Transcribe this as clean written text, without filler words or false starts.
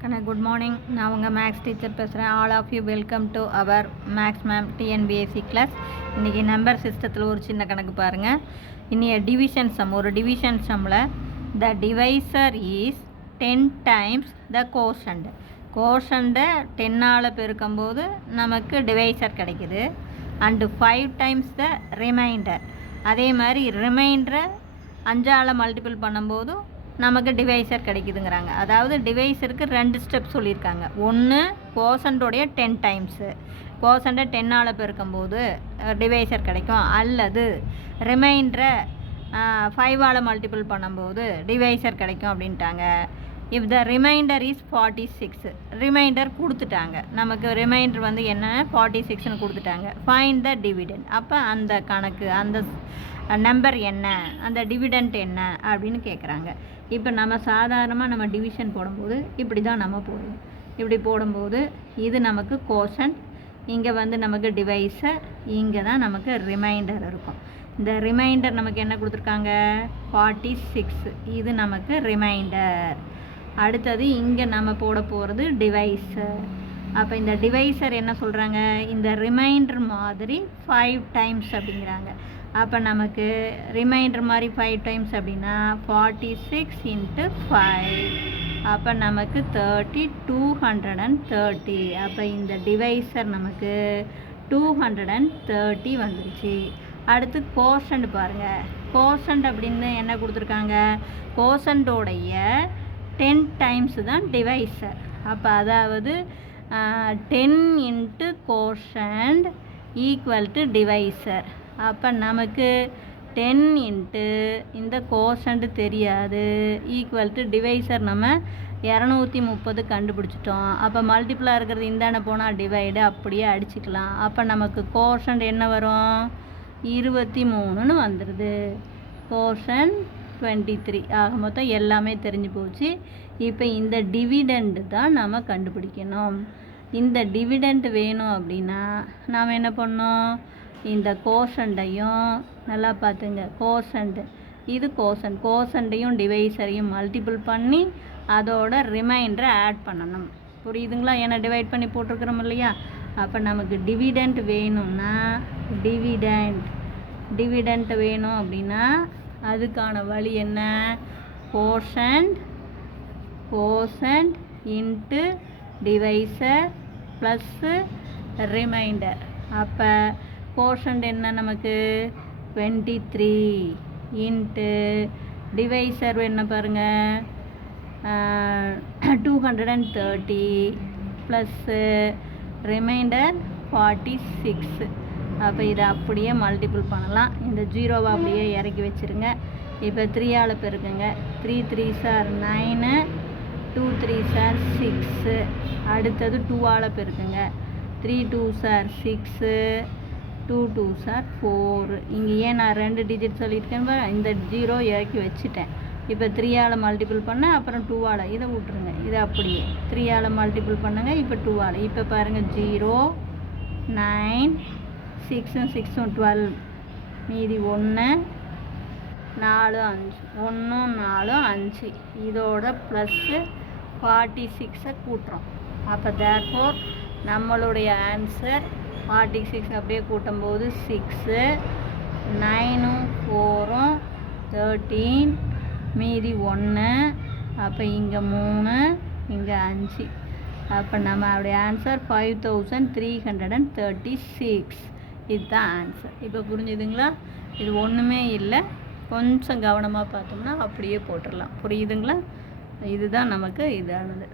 Good morning. நான் உங்கள் maths teacher பேசுகிறேன். All of you welcome to our maths ma'am TNPSC class. இன்றைக்கி number சிஸ்டத்தில் ஒரு சின்ன கணக்கு பாருங்கள். இன்றைய டிவிஷன் சம், ஒரு டிவிஷன் சம்மில் the divisor is 10 times the quotient. கோஷண்டை 10ஆல் பெருக்கும்போது நமக்கு டிவைசர் கிடைக்குது. And 5 times the remainder. அதே மாதிரி ரிமைண்டரை 5ஆல் மல்டிபிள் பண்ணும்போது நமக்கு டிவைசர் கிடைக்குதுங்கிறாங்க. அதாவது டிவைசருக்கு 2 ஸ்டெப் சொல்லியிருக்காங்க. ஒன்று கோஷண்டோடைய 10 டைம்ஸு, கோஷண்டை 10ஆல் பெருக்கும்போது டிவைசர் கிடைக்கும். அல்லது ரிமைண்டரை 5ஆல் மல்டிபிள் பண்ணும்போது டிவைசர் கிடைக்கும் அப்படின்ட்டாங்க. If the remainder is 46, remainder கொடுத்துட்டாங்க. நமக்கு ரிமைண்டர் வந்து என்ன 46ன்னு கொடுத்துட்டாங்க. Find the dividend. அப்போ அந்த கணக்கு, அந்த நம்பர் என்ன, அந்த டிவிடெண்ட் என்ன அப்படின்னு கேட்குறாங்க. இப்போ நம்ம சாதாரணமாக நம்ம டிவிஷன் போடும்போது இப்படி தான் நம்ம போடுவோம். இப்படி போடும்போது இது நமக்கு கோஷண்ட், இங்கே வந்து நமக்கு டிவைசர், இங்கே தான் நமக்கு ரிமைண்டர் இருக்கும். இந்த ரிமைண்டர் நமக்கு என்ன கொடுத்துருக்காங்க 46, இது நமக்கு ரிமைண்டர். அடுத்தது இங்கே நம்ம போட போகிறது டிவைசர். அப்போ இந்த டிவைசர் என்ன சொல்கிறாங்க, இந்த ரிமைண்டர் மாதிரி 5 டைம்ஸ் அப்படிங்கிறாங்க. அப்போ நமக்கு ரிமைண்டர் மாதிரி 5 டைம்ஸ் அப்படின்னா 46 × 5, அப்போ நமக்கு 30, 230. அப்போ இந்த டிவைசர் நமக்கு 230 வந்துருச்சு. அடுத்து கோஷண்ட் பாருங்கள். கோஷண்ட் அப்படின்னு என்ன கொடுத்துருக்காங்க, கோஷண்டோடைய 10 டைம்ஸ் தான் டிவைசர். அப்போ அதாவது 10 × கோஷண்ட் ஈக்குவல் டு டிவைசர். அப்போ நமக்கு 10 × இந்த கோஷண்ட் தெரியாது ஈக்குவல் டு டிவைசர் நம்ம 230 கண்டுபிடிச்சிட்டோம். அப்போ மல்டிப்ளாக இருக்கிறது இந்தாண்ட போனால் டிவைடு, அப்படியே அடிச்சுக்கலாம். அப்போ நமக்கு கோஷண்ட் என்ன வரும் 23ன்னு வந்துடுது. கோஷண்ட் 23. ஆக மொத்தம் எல்லாமே தெரிஞ்சு போச்சு. இப்போ இந்த டிவிடெண்ட் தான் நம்ம கண்டுபிடிக்கணும். இந்த டிவிடெண்ட் வேணும் அப்படின்னா நாம் என்ன பண்ணோம், இந்த கோஷண்டையும் நல்லா பார்த்துங்க, கோஷண்ட் இது கோஷண்ட், கோஷண்டையும் டிவைசரையும் மல்டிபிள் பண்ணி அதோட ரிமைண்டரை ஆட் பண்ணணும். புரியுதுங்களா? ஏன்னா டிவைட் பண்ணி போட்டிருக்கிறோம் இல்லையா? அப்போ நமக்கு டிவிடெண்ட் வேணும்னா டிவிடெண்ட் வேணும் அப்படின்னா அதுக்கான வழி என்ன, quotient into divisor plus remainder. அப்போ கோஷண்ட் என்ன நமக்கு 23 இன்ட்டு டிவைசர் என்ன பாருங்கள் 230 ப்ளஸ்ஸு ரிமைண்டர் 46. அப்போ இதை அப்படியே மல்டிபிள் பண்ணலாம். இந்த 0வை அப்படியே இறக்கி வச்சுருங்க. இப்போ 3ஆல் பெருக்குங்க. 3 3s are 9, 2 3s are 6. அடுத்தது 2ஆல் பெருக்குங்க. 3 2s are 6, 2 2s are 4. இங்கே ஏன் நான் 2 டிஜிட் சொல்லியிருக்கேன், இந்த 0 இறக்கி வச்சுட்டேன். இப்போ 3ஆல் மல்டிபிள் பண்ண, அப்புறம் 2ஆல், இதை விட்ருங்க. இதை அப்படியே 3ஆல் மல்டிபிள் பண்ணுங்க. இப்போ 2ஆல், இப்போ பாருங்கள் 0 9 6 6 12, மீதி 1 4 5, 1 4 5, இதோட ப்ளஸ்ஸு 46 கூட்டுறோம். அப்போ தேர்ஃபோர் நம்மளுடைய ஆன்சர் 46 அப்படியே கூட்டும்போது 6, 9 4 13, மீதி 1, அப்போ இங்கே 3, இங்கே 5. அப்போ நம்மளுடைய ஆன்சர் 5336. இதுதான் ஆன்சர். இப்போ புரிஞ்சுதுங்களா? இது ஒன்றுமே இல்லை, கொஞ்சம் கவனமாக பார்த்தோம்னா அப்படியே போட்டுடலாம். புரியுதுங்களா? இதுதான் நமக்கு இதானது.